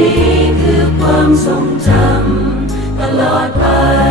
นี้คือความทรงจำตลอดไป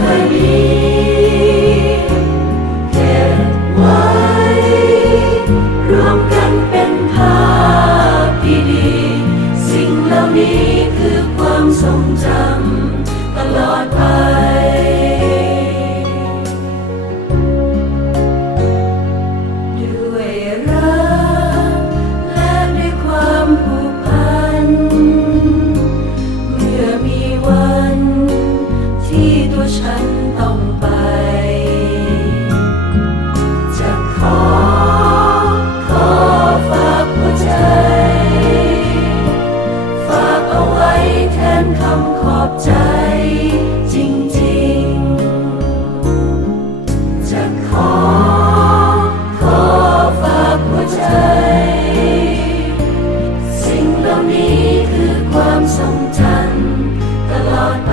worthy. ขอบใจจริงจะขอขอฝากหัวใจ สิ่งเหล่านี้คือความทรงจำตลอดไป